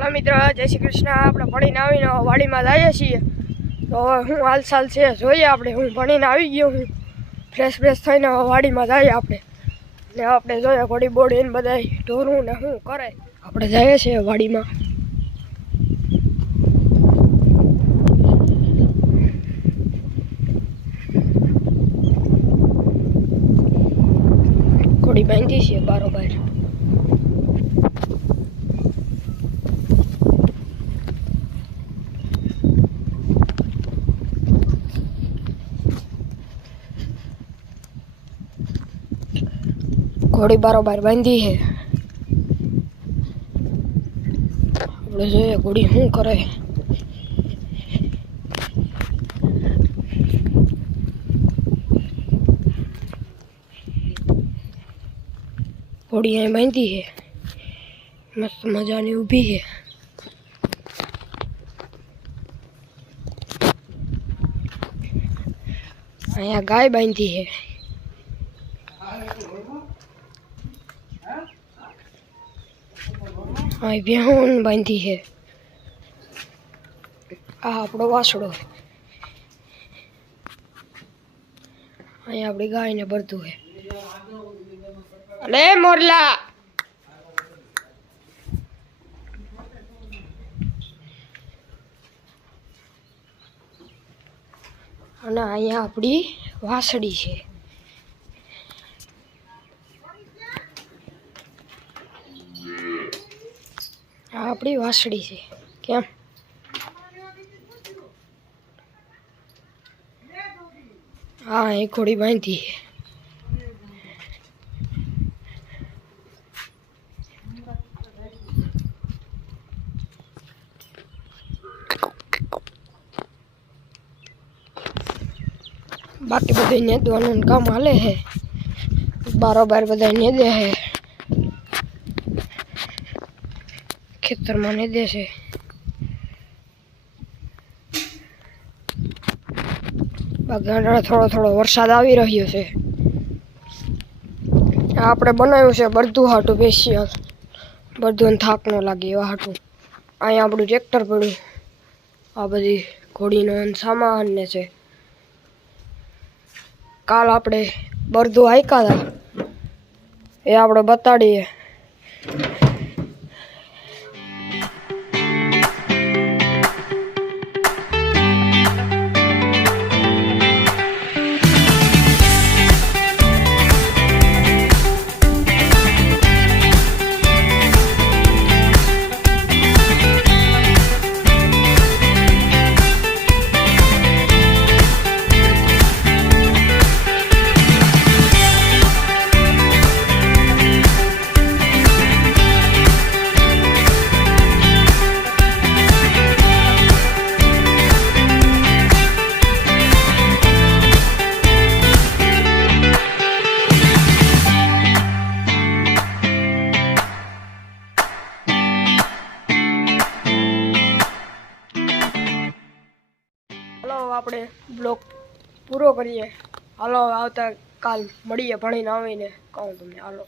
Hello मित्र, जय श्री कृष्ण। આપણે ભણીને આવીને વાડીમાં જઈએ છીએ તો હું હાલચાલ છે જોઈએ આપણે। હું ભણીને આવી ગયો, હું ફ્રેશ થઈને વાડીમાં જઈએ આપણે ને આપણે જોઈએ ઘોડી બોડી ને બધા ઢોરું ને શું કરે। આપણે જઈએ છીએ વાડીમાં। ઘોડી બાંધી છે બારોબાર। घोड़ी बारोबार बांधी है। આપણે જોઈએ ઘોડી શું કરે। घोड़ी અહીં બાંધી है, मस्त मजानी ऊभी है। અહીંયા गाय बांधी है। हाँ बेहून बांधी है। आ आपड़ो वासड़ो है। अँ अपनी गाय ने भरतू है। अरे मोरला अने अँ अपनी वासड़ी है। अपनी वासड़ी है केम हाँ एक घोड़ी बांधी है। बाकी बधे नेदवानुं काम हाले है, बारोबार बधा नेदे है। खेतर में नेदे से थोड़ो वरसाद आवी रह्यो छे। आपणे बनाव्युं छे बरधुं हाटू स्पेशियल, बरधुं थाक न लागे एवा हाटू। अहींया आपणुं ट्रेक्टर पड्युं, आ बधी घोड़ीनो सामान ने छे। काल आपणे बरधुं हाक्या था ए आपणे बताड़ीए। આપણે બ્લોગ પૂરો કરીએ। હાલો આવતા કાલ મળીએ ભણીને આવીને કહું તમને। હાલો।